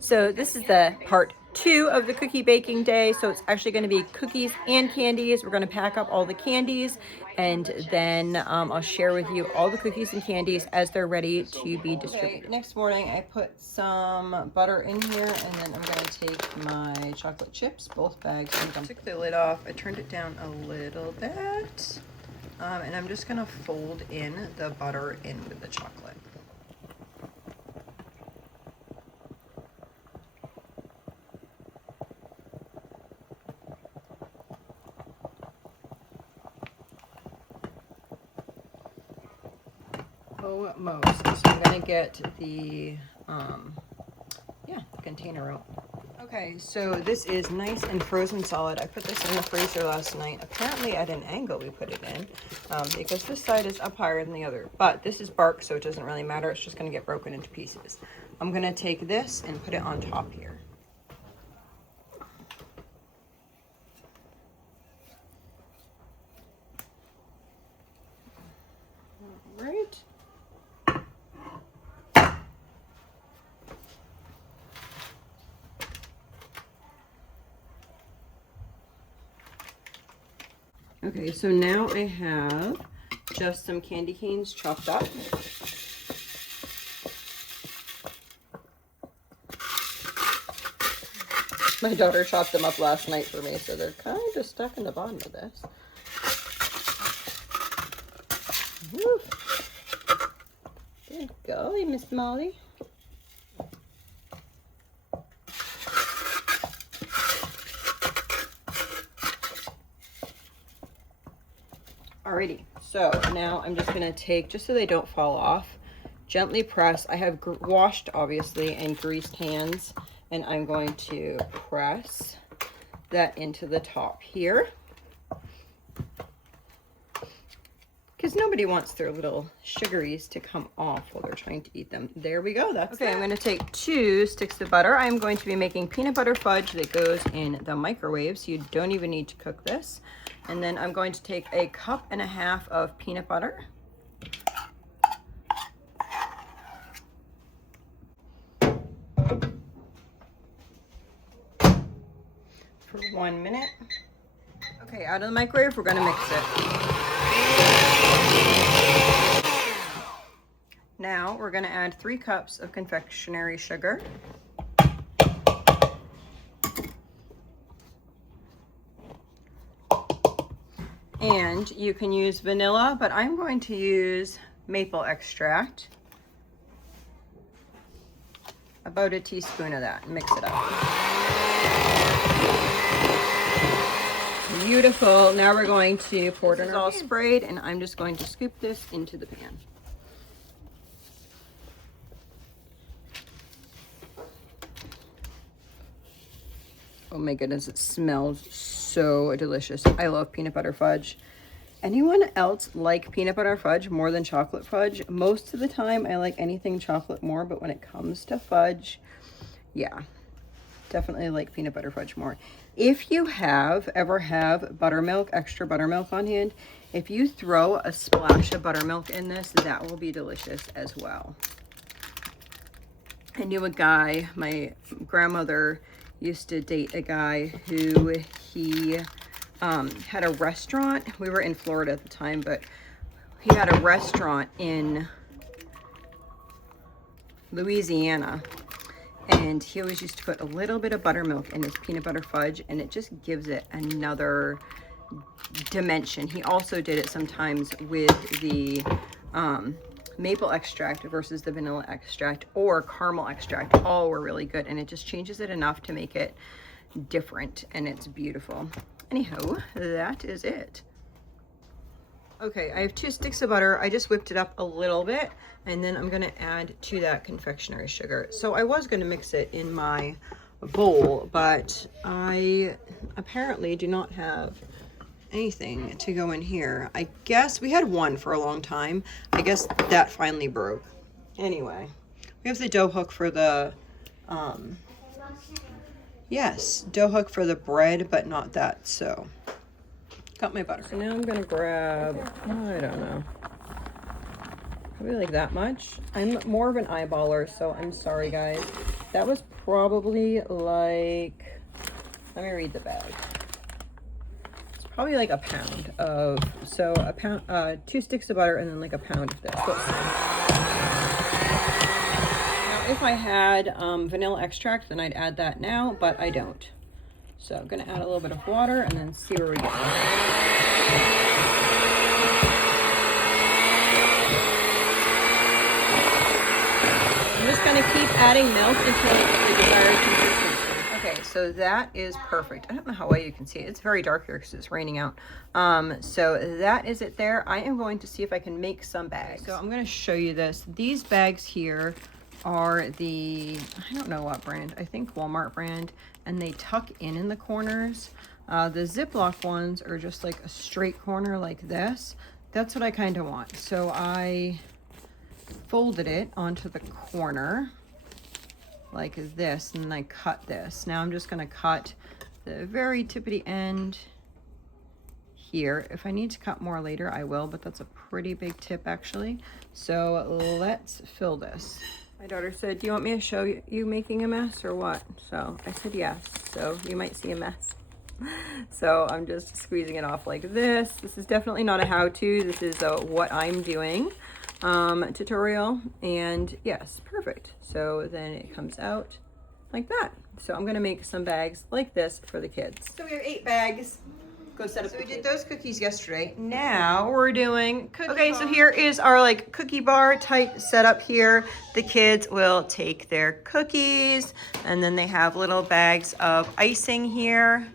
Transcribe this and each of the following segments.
So this is the part 2 of the cookie baking day. So it's actually going to be cookies and candies. We're going to pack up all the candies, and then I'll share with you all the cookies and candies as they're ready to be distributed. Okay, next morning I put some butter in here, and then I'm going to take my chocolate chips, both bags, and I took the lid off. I turned it down a little bit, and I'm just going to fold in the butter in with the chocolate. Almost. So I'm gonna get the container out. Okay, so this is nice and frozen solid. I put this in the freezer last night. Apparently at an angle we put it in, because this side is up higher than the other. But this is bark, so it doesn't really matter. It's just gonna get broken into pieces. I'm gonna take this and put it on top here. All right. Okay, so now I have just some candy canes chopped up. My daughter chopped them up last night for me, so they're kind of stuck in the bottom of this. Woo. Good golly, Miss Molly. Alrighty, so now I'm just gonna take, just so they don't fall off, gently press. I have washed, obviously, and greased hands, and I'm going to press that into the top here, because nobody wants their little sugaries to come off while they're trying to eat them. There we go. That's okay. I'm going to take 2 sticks of butter. I'm going to be making peanut butter fudge that goes in the microwave, so you don't even need to cook this. And then I'm going to take 1.5 cups of peanut butter. For 1 minute. Okay, out of the microwave, we're going to mix it. Now we're going to add 3 cups of confectionery sugar. And you can use vanilla, but I'm going to use maple extract. About a teaspoon of that. Mix it up. Beautiful. Now we're going to pour it in. It's all sprayed, and I'm just going to scoop this into the pan. Oh my goodness, it smells so delicious. I love peanut butter fudge. Anyone else like peanut butter fudge more than chocolate fudge? Most of the time I like anything chocolate more, but when it comes to fudge, yeah, definitely like peanut butter fudge more. If you ever have buttermilk, extra buttermilk on hand, if you throw a splash of buttermilk in this, that will be delicious as well. I knew a guy, my grandmother used to date a guy who he had a restaurant. We were in Florida at the time, but he had a restaurant in Louisiana, and he always used to put a little bit of buttermilk in his peanut butter fudge, and it just gives it another dimension. He also did it sometimes with the maple extract versus the vanilla extract, or caramel extract. All were really good, and it just changes it enough to make it different, and it's beautiful. Anyhow, that is it. Okay, I have 2 sticks of butter. I just whipped it up a little bit, and then I'm gonna add to that confectionery sugar. So I was gonna mix it in my bowl, but I apparently do not have anything to go in here. I guess we had one for a long time. I guess that finally broke. Anyway, we have the dough hook for the yes, dough hook for the bread, but not that. So got my butter. So now I'm gonna grab, I don't know, probably like that much. I'm more of an eyeballer, so I'm sorry guys. That was probably like, let me read the bag. It's probably like a pound of, so a pound, 2 sticks of butter and then like a pound of this. Let's see. Now, if I had vanilla extract, then I'd add that now, but I don't. So I'm gonna add a little bit of water and then see where we go. I'm just gonna keep adding milk until the desired consistency. Okay, so that is perfect. I don't know how well you can see it. It's very dark here because it's raining out. So that is it there. I am going to see if I can make some bags. So I'm gonna show you this. These bags here are the, I don't know what brand, I think Walmart brand, and they tuck in the corners. The Ziploc ones are just like a straight corner like this. That's what I kind of want. So I folded it onto the corner like this, and then I cut this. Now I'm just gonna cut the very tippity end here. If I need to cut more later, I will, but that's a pretty big tip actually. So let's fill this. My daughter said, do you want me to show you making a mess or what? So I said yes, so you might see a mess. So I'm just squeezing it off like this. This is definitely not a how-to. This is a what I'm doing tutorial, and yes, perfect. So then it comes out like that. So I'm gonna make some bags like this for the kids. So we have 8 bags. Go set up. So we did those cookies yesterday. Now we're doing cookie bar. So here is our like cookie bar type setup here. The kids will take their cookies and then they have little bags of icing here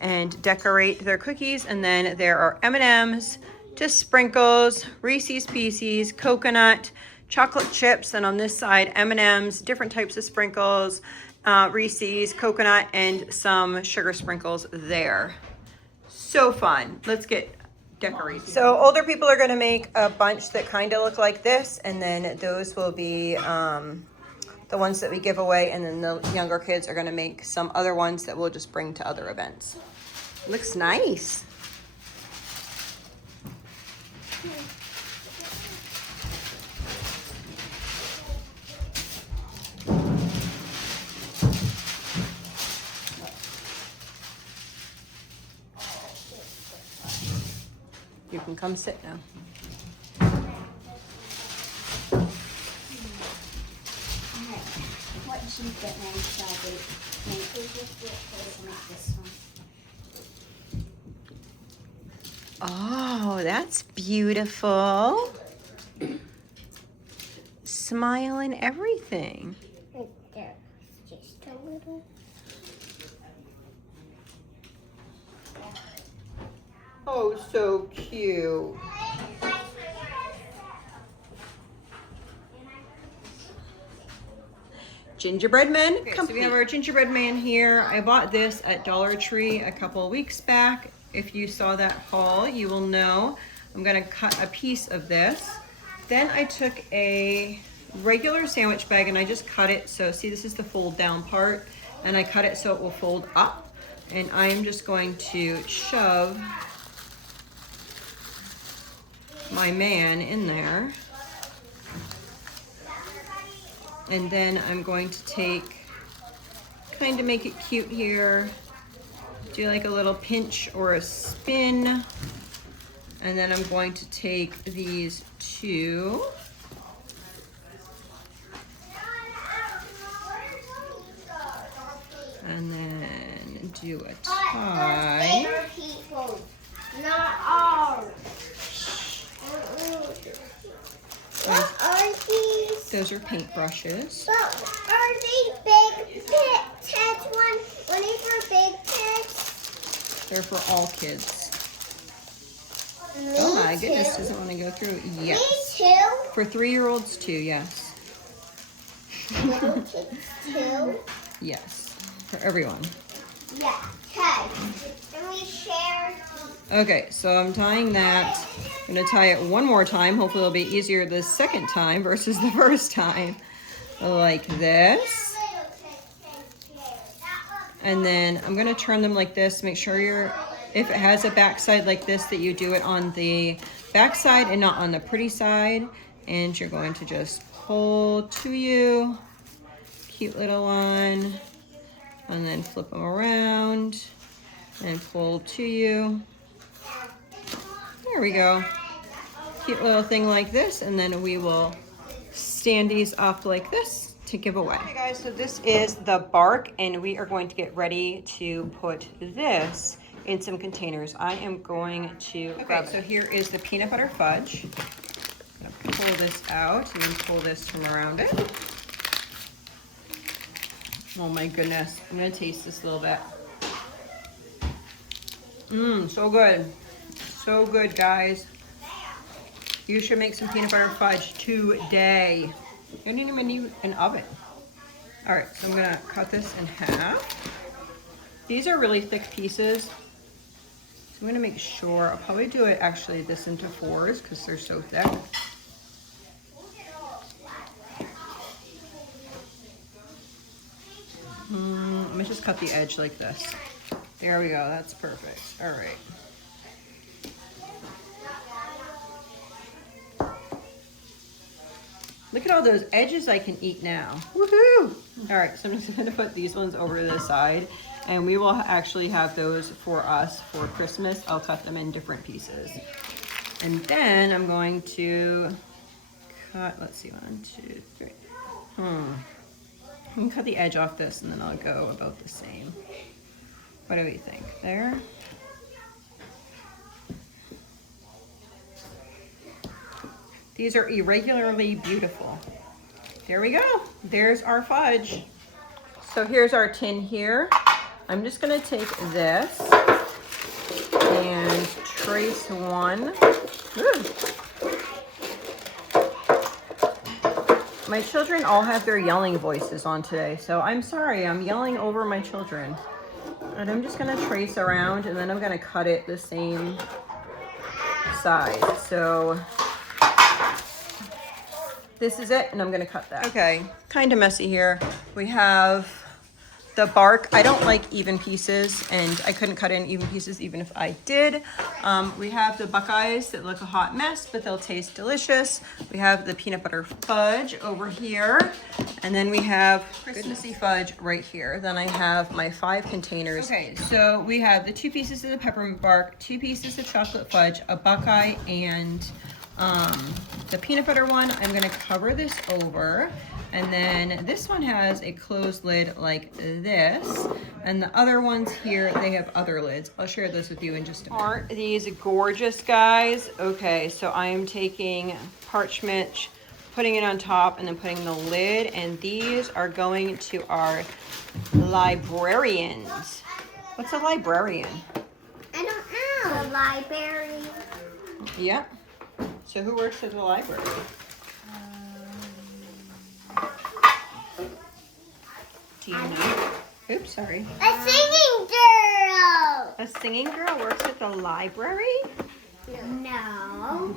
and decorate their cookies. And then there are M&Ms, just sprinkles, Reese's Pieces, coconut, chocolate chips, and on this side M&Ms, different types of sprinkles, Reese's, coconut, and some sugar sprinkles there. So fun. Let's get decorated. So older people are going to make a bunch that kind of look like this, and then those will be the ones that we give away, and then the younger kids are going to make some other ones that we'll just bring to other events. Looks nice. You can come sit now. What did you get, Mary? Oh, that's beautiful. Smile and everything. Right there. Just a little. Oh, so cute. Gingerbread men. Okay, so we have our gingerbread man here. I bought this at Dollar Tree a couple of weeks back. If you saw that haul, you will know. I'm gonna cut a piece of this. Then I took a regular sandwich bag and I just cut it. So see, this is the fold down part, and I cut it so it will fold up. And I'm just going to shove my man in there, and then I'm going to take, kind of make it cute here, do like a little pinch or a spin, and then I'm going to take these 2 and then do a tie. Not ours. What are these? Those are paint brushes. But are they big pets? One is for big pets. They're for all kids. Me Oh my too. goodness, doesn't want to go through. Yes. Me too. For 3-year-olds too, yes. Little kids too. Yes. For everyone. Yeah. Okay. And we share. Okay, so I'm tying that. I'm gonna tie it one more time. Hopefully it'll be easier the second time versus the first time. Like this. And then I'm gonna turn them like this. Make sure if it has a back side like this, that you do it on the back side and not on the pretty side. And you're going to just pull to you. cute little one. And then flip them around and pull to you. There we go. Cute little thing like this, and then we will stand these up like this to give away. Okay guys, so this is the bark, and we are going to get ready to put this in some containers. I am going to grab it. So here is the peanut butter fudge. I'm gonna pull this out and then pull this from around it. Oh my goodness, I'm gonna taste this a little bit. Mmm, so good. So good, guys. You should make some peanut butter fudge today. You don't even need an oven. All right, so I'm gonna cut this in half. These are really thick pieces. So I'm gonna make sure, I'll probably do it actually this into 4s because they're so thick. Let me just cut the edge like this. There we go, that's perfect. All right. Look at all those edges I can eat now. Woohoo! All right, so I'm just gonna put these ones over to the side, and we will actually have those for us for Christmas. I'll cut them in different pieces. And then I'm going to cut, let's see, 1, 2, 3. I can cut the edge off this, and then I'll go about the same. What do we think? There? These are irregularly beautiful. There we go. There's our fudge. So here's our tin here. I'm just gonna take this and trace one. Ooh. My children all have their yelling voices on today, so I'm sorry, I'm yelling over my children. And I'm just gonna trace around, and then I'm gonna cut it the same size. So this is it, and I'm gonna cut that. Okay, kind of messy here. We have the bark. I don't like even pieces, and I couldn't cut in even pieces even if I did. We have the Buckeyes that look a hot mess, but they'll taste delicious. We have the peanut butter fudge over here, and then we have Christmassy fudge right here. Then I have my 5 containers. Okay, so we have the 2 pieces of the peppermint bark, 2 pieces of chocolate fudge, a Buckeye, and the peanut butter one. I'm gonna cover this over, and then this one has a closed lid like this, and the other ones here, they have other lids. I'll share those with you in just a minute. Aren't these gorgeous, guys? Okay, so I am taking parchment, putting it on top, and then putting the lid, and these are going to our librarians. What's a librarian? I don't know. The library. Yep. So who works at the library? Do you know? Oops, sorry. A singing girl. A singing girl works at the library? No.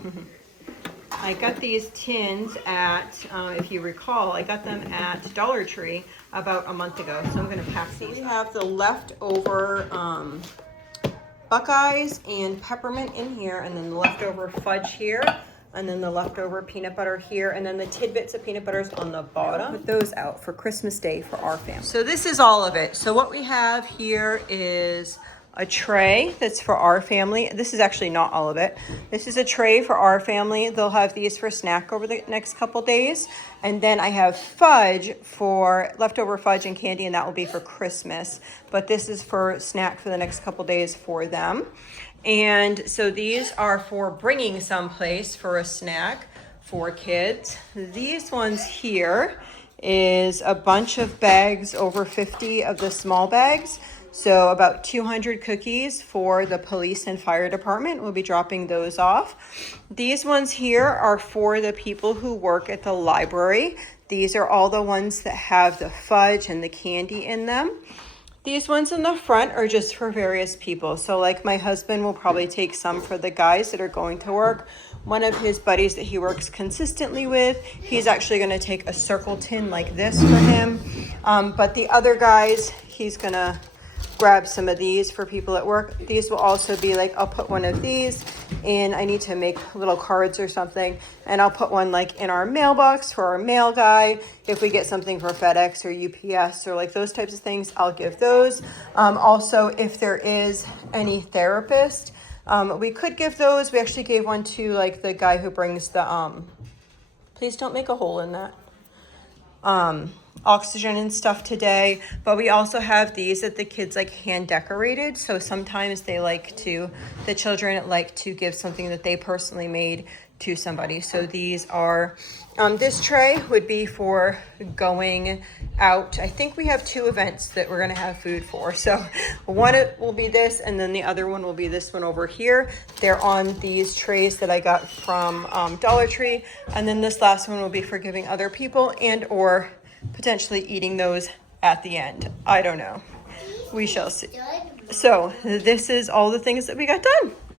I got these tins at, if you recall, I got them at Dollar Tree about a month ago. So I'm going to pack these. We have the leftover Buckeyes and peppermint in here, and then the leftover fudge here, and then the leftover peanut butter here, and then the tidbits of peanut butters on the bottom. Put those out for Christmas Day for our family. So this is all of it. So what we have here is a tray that's for our family. This is actually not all of it. This is a tray for our family. They'll have these for snack over the next couple days. And then I have fudge for leftover fudge and candy, and that will be for Christmas. But this is for snack for the next couple days for them. And so these are for bringing someplace for a snack for kids. These ones here is a bunch of bags, over 50 of the small bags. So about 200 cookies for the police and fire department. We'll be dropping those off. These ones here are for the people who work at the library. These are all the ones that have the fudge and the candy in them. These ones in the front are just for various people. So like my husband will probably take some for the guys that are going to work. One of his buddies that he works consistently with, he's actually gonna take a circle tin like this for him. But the other guys, he's gonna grab some of these for people at work. These will also be like, I'll put one of these and I need to make little cards or something, and I'll put one like in our mailbox for our mail guy. If we get something for FedEx or UPS or like those types of things, I'll give those. Also, if there is any therapist, we could give those. We actually gave one to like the guy who brings the please don't make a hole in that oxygen and stuff today. But we also have these that the kids like hand decorated, so sometimes they like to, the children like to give something that they personally made to somebody. So these are this tray would be for going out. I think we have 2 events that we're gonna have food for. So one will be this, and then the other one will be this one over here. They're on these trays that I got from Dollar Tree, and then this last one will be for giving other people and or potentially eating those at the end. I don't know. We shall see. So this is all the things that we got done.